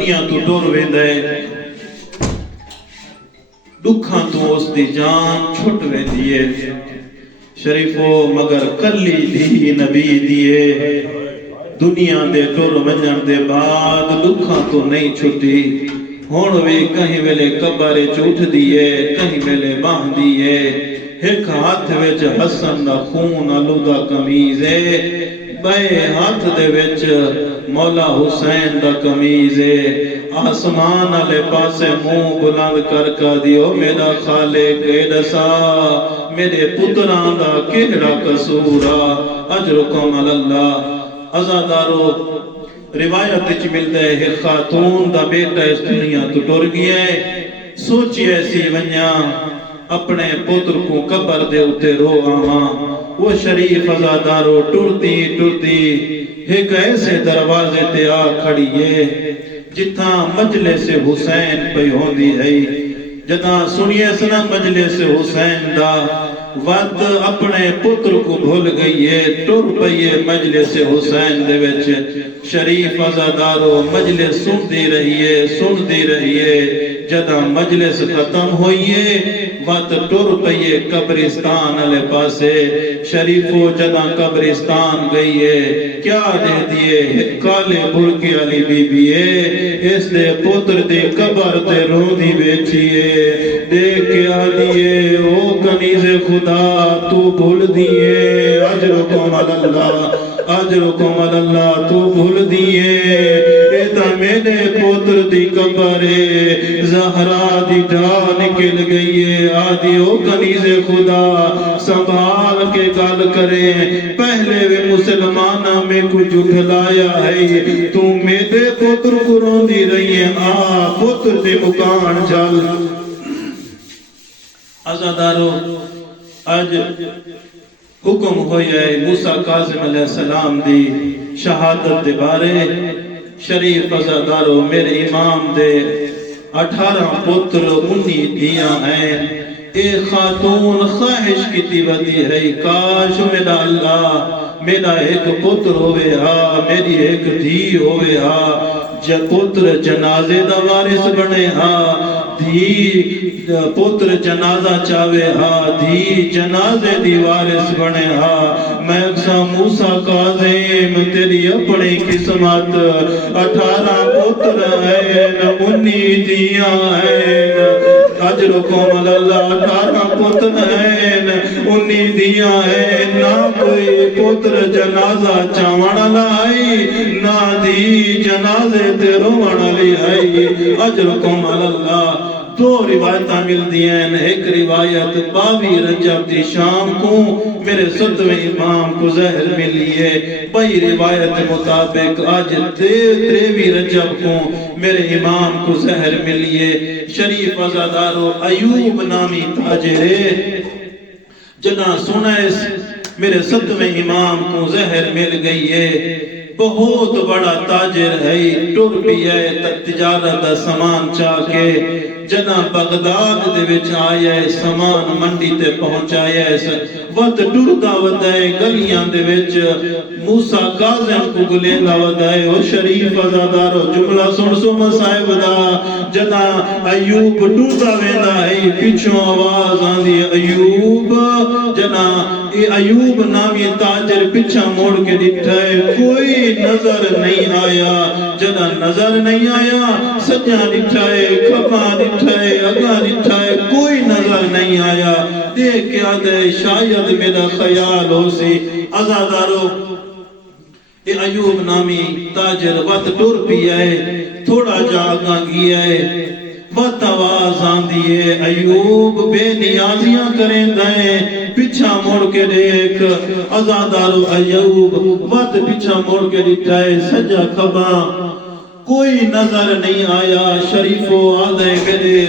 دنیا تو ٹر ویندا ہے دکھاں تو اس دی جان چھٹ ویندی ہے شریفو مگر کلی دھی نبی دیے دنیا دے ٹر ونجن دے بعد دکھاں تو نہیں چھٹی ہن وی کہیں ویلے قبر چ دیے کہیں ویلے باندھ دیے ایک ہاتھ وچ حسن دا خون آلودہ قمیض ہے بے ہاتھ دے وچ مولا حسین دا قمیض ہے آسمان والے پاسے منہ بلند کر کا دیو میرا خالق دسا میرے پتراں دا کیڑا قصور اجرکم اللہ عزادارو روایت وچ ملدا ہے ایک خاتون دا بیٹا اس دنیا تو ٹر گیا ہے سوچی ایسی ونیا اپنے پتر کو قبر دے اتے رو آواں وہ شریف عزادارو ٹردی ایک ایسے دروازے تے آ کھڑی ہے جتھاں مجلس حسین پہ ہوندی ہے جداں سنیے سنا مجلس حسین دا وقت اپنے پتر کو بھول گئی ہے ٹر پئیے مجلس حسین دے وچ شریف عزادارو مجلس سندی رہی ہے جداں مجلس ختم ہوئیے وقت ٹر پئیے قبرستان والے پاسے شریفو جداں قبرستان گئی ہے کیا دے دیے کالے برقے والی بی بی ہے اس دے پتر دے قبر تے روندی بیٹھی ہے دیکھ کے آ دیے او کنیز خدا تو بھول دیے اجرکم اللہ تو بھول دیے اے تا میرے پتر دی قبر زہرا دی ڈھا نکل گئی ہے آدھی او کنیز خدا سنبھال کے گل کرے پہلے وہ مسلمانہ میں کچھ جھٹلایا ہے تو میرے پتر کو روندی رہی ہے آ پتر دے مکان چل عزادارو آج حکم ہویا ہے موسیٰ کاظم علیہ السلام دی شہادت دے بارے شریف عزادارو میرے امام دے 18 پتر 19 دیاں ہیں اے خاتون خواہش کی تیوتی ہے کاش میرا اللہ میرا ایک پتر ہوئے ہاں میری ایک دھی ہوئے ہاں پتر جنازے دا وارث بنے ہاں دھی پتر جنازہ چاہے ہاں دھی جنازے دی وارث بنے ہاں میں اکسا موسیٰ کاظم تیری اپنی قسمت 18 پتر ہیں 19 دیاں ہیں اجرکم اللہ 18 پتر ہیں 19 دیاں ہیں نہ کوئی پتر جنازہ چاوڑا لائی نہ دی جنازے تے روڑا لائی اجرکم اللہ دو روایتاں مل دیں ایک روایت 22 رجب دی شام کو میرے 7ویں امام کو زہر ملی ہے بھائی روایت مطابق آج 23 رجب کو میرے امام کو زہر ملی ہے شریف عزادارو ایوب نامی تاجر جنا سنا میرے 7ویں امام کو زہر مل گئی ہے بہت بڑا تاجر ہے ٹر بھی ہے تجارت دا سامان چاہ کے جنا بغداد دے وچ آیا ہے سامان منڈی تے پہنچایا ہے وقت ٹردا ودائے گلیاں دے وچ موسیٰ کاظم کو گلیندا ودائے او شریف عزادارو جملہ سن سو مصائب دا جنا ایوب ٹردا ویندا ہے پیچھوں آواز آندی ایوب جنا اے ایوب نامی تاجر پیچھا موڑ کے ڈٹھا ہے کوئی نظر نہیں آیا جنا نظر نہیں آیا سجا ڈٹھا ہے کھپا ڈٹھا ہے اگا ڈٹھا ہے کوئی نظر نہیں آیا دیکھ کے آدھے شاید میرا خیال ہو سی عزادارو اے ایوب نامی تاجر وقت ٹر پی ہے تھوڑا جاگا گیا ہے وقت آواز آن دیئے ایوب بے نیازیاں کریں دائیں پیچھا موڑ کے دیکھ عزادارو ایوب وقت پیچھا موڑ کے دکھائے سجا کھبا کوئی نظر نہیں آیا شریفو آدھے میرے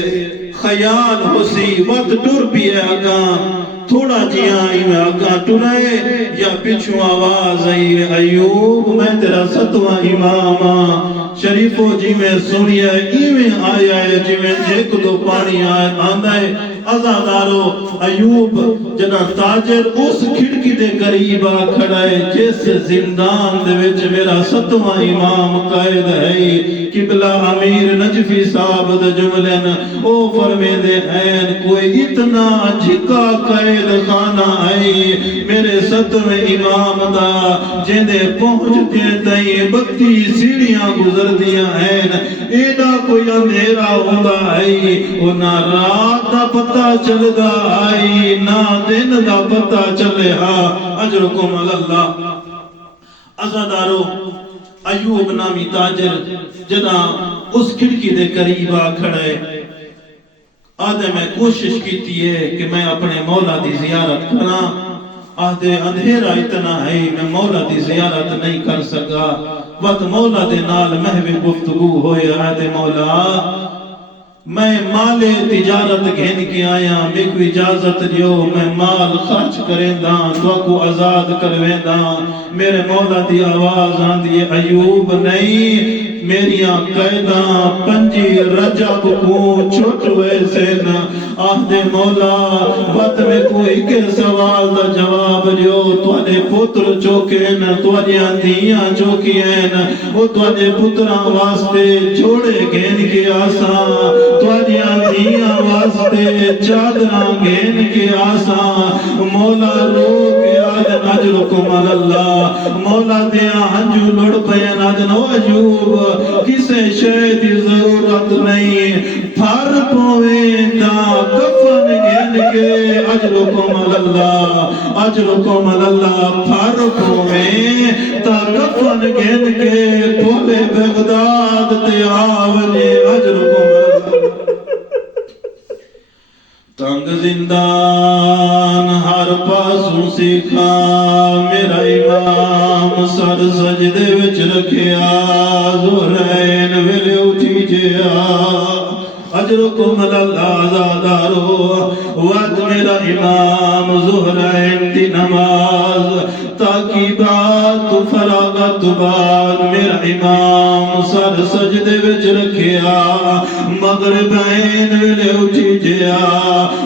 خیال ہو سی وقت ٹر بھی ہے آگاں تھوڑا جیاں ہی میں آگاں ٹرائے یا پچھو آواز آئی ایوب میں تیرا ستواں امام شریفو جی میں سنیا ایویں آیا ہے جی میں جیک دو پانی آندہ ہے ازادارو ایوب جنا تاجر اس کھڑکی دے قریبا کھڑا ہے جس زندان دے وچ میرا ستواں امام قائد ہے قبلہ امیر نجفی صاحب دے جملن او فرمے دے ہیں کوئی اتنا جھکا قائد خانہ ہے میرے ستویں امام دا جندے پہنچتے تئیں 32 سیڑھیاں گزر دیا ہیں ایڈا کوئی اندھیرا ہوتا ہے وہ نہ رات دا پتہ چل گا آئی نہ دن دا پتہ چلے ہاں اجرکم اللہ ازادارو ایوب نامی تاجر جنا اس کھڑکی دے قریبا کھڑے آدھے میں کوشش کیتی ہے کہ میں اپنے مولا دی زیارت کرنا آدھے اندھیرا اتنا ہے میں مولا دی زیارت نہیں کر سکا وقت مولا دے نال محو گفتگو ہوئے آدھے مولا میں مال تجارت گھن کے آیا میں کوئی اجازت دیو میں مال خرچ کریں دا تو کو آزاد کرویں دا میرے مولا دی آواز آندھی ایوب نہیں میریاں قیداں پنجی رجب کو چھوٹ ویسے نہ آہدے مولا وقت میں کوئی کے سوال دا جواب دیو توڑے پتر چوکین توڑے اندیاں چوکین وہ توڑے پتراں واسطے جوڑے گھن کے آساں توڑے اندیاں واسطے چادراں گھن کے آساں مولا رو کے آدن اجرکم اللہ مولا دیا ہنجو لڑ پین آدن ایوب کسے شہد ضرورت نہیں پھر پویں دا کفن گھن کے اجرکم اللہ پھر پویں دا کفن گھن کے پھولے بغداد تے آونے اجرکم اللہ تنگ زندان ہر پاسوں سکھا میرا امام سر سجدے وچ رکھیا زہرین ویلے اٹھی جیا اجرکم اللہ آزادارو وقت میرا امام زہرین دی نماز تاکہ بات فراغت بعد میرا امام سر سجدے وچ رکھیا مغربین ویلے اٹھی جیا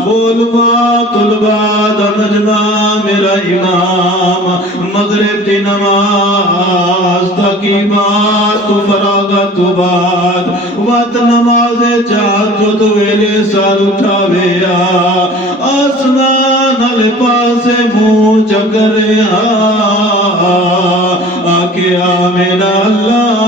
علماء طلباء دا نجمہ میرا امام مغرب دی نماز تاکہ بات فراغت بعد وقت نماز تہجد ویلے سر اٹھاویا آسمان ال پاسے منہ چکریا آکیا میرا اللہ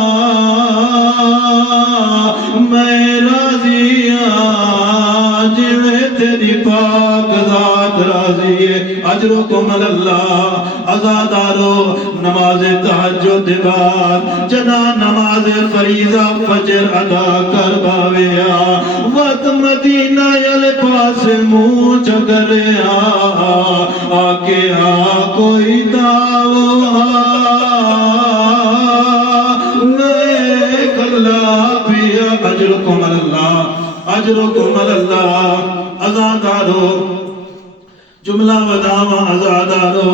میں راضی ہاں جویں تیری پاک ذات راضی ہے اجرکم اللہ ازادارو نماز تہجد بعد جنا نماز فریضہ فجر ادا کر باویا وقت مدینہ یل پاس منہ چکریا آکے کوئی دعو میں کلا پیا اجرکم اللہ ازادارو جملہ وداما ازادارو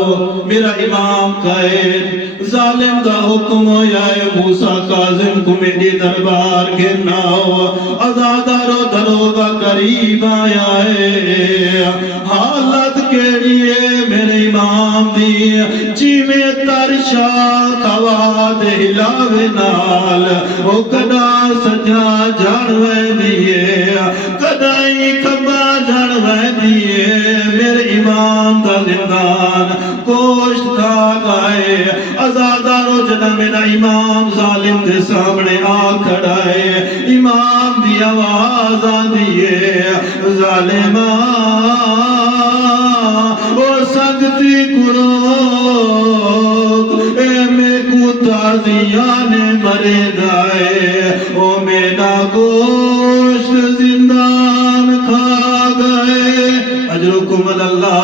میرا امام قائد ظالم دا حکم ہویا ہے موسیٰ کاظم کو میری دربار گرنا ہو ازادارو دروگا قریب آیا ہے حالت کیڑی ہے میرے امام دی جی میں ترشا خواد ہلاوے نال او کدا سجا جانوے دیئے کدائی کبا جانوے دیئے میرے امام دا زندان کوشت کھا گئے ازادارو جنا میرا امام ظالم دے سامنے آ کھڑا ہے امام دی آواز آندیے ظالمان او سنگتی قروق اے میں کو تازیانے مرے دائے او میرا گوشت زندان کھا گئے اجرکم اللہ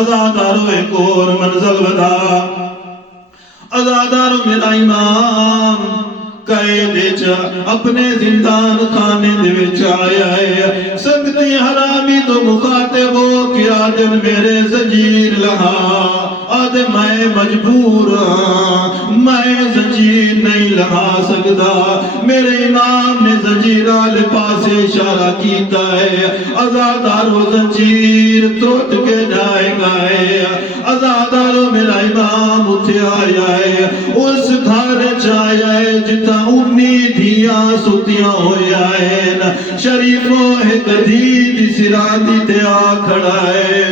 ازادارو ایک اور منزل ودا ازادارو میرا امام قید اپنے زندان خانے دے وچ آیا ہے سنگتی حرامی تو مخاطب ہو کہ آدم میرے زنجیر لہا آدم میں مجبور میں زنجیر نہیں لہا سکتا میرے امام نے زنجیر والے پاسے اشارہ کیتا ہے آزادارو زنجیر توڑ کے جائے گا آزادارو میرا امام اٹھے آیا ہے اس گھر چایا ہے جتا امیدیاں ستیاں ہویا ہے شریفوں ایک دید سرادی تے آ کھڑا ہے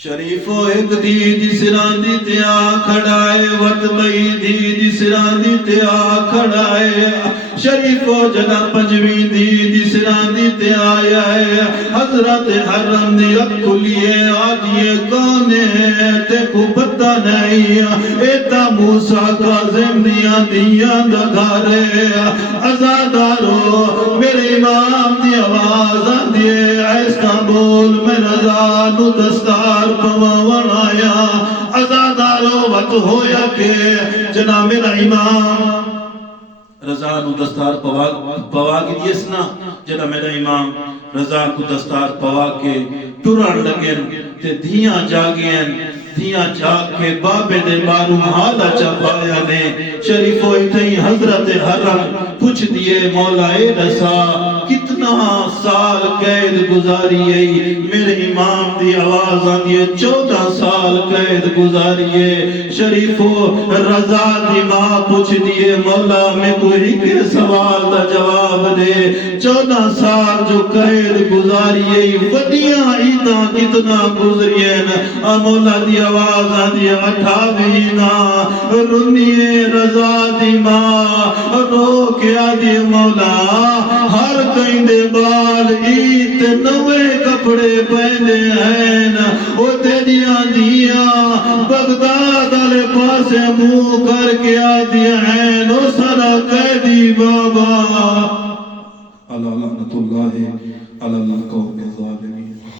شریفوں ایک دید سرادی تے آ کھڑا ہے وطبئی دید سرادی تے آ کھڑا ہے شریفوں جنا پنجویں دید سرادی تے آیا ہے حضرت حرم دی اکھلیے آدیے کانے تے کو پتہ نہیں ایتا موسیٰ کاظم دیاں دگارے ازادارو میرے امام دی آواز آدیے ایسا بول میں رضا نو دستار پواون آیا ازادارو وقت ہویا کہ جنا میرا امام رضا نو دستار پوا کے دیسنا جنا میرا امام رضا کو دستار پوا کے ٹران لگن تے دھیاں جاگین دھیاں جاگ کے بابے دے بارو حالا چاپایا نے شریفو اتنی حضرت حرم پوچھ دیے مولا رسا کتنا سال قید گزاریے میرے امام دی آواز آنیے 14 سال قید گزاریے شریفو رضا دی ماں پوچھ دیے مولا میں کوئی کے سوال دا جواب دے 14 سال جو قید گزاریے وڈیاں عیداں کتنا گزرین مولا دی آواز آنیے 28 رنیے رضا دی ماں رو کے آدھی مولا ہر کہیں دے بال عید نوے کپڑے پہنے ہیں او تیریاں دیاں بغداد والے پاسے منہ کر کے آدھی ہیں او سارا قیدی بابا اللہ لعنت اللہ علی اللہ کو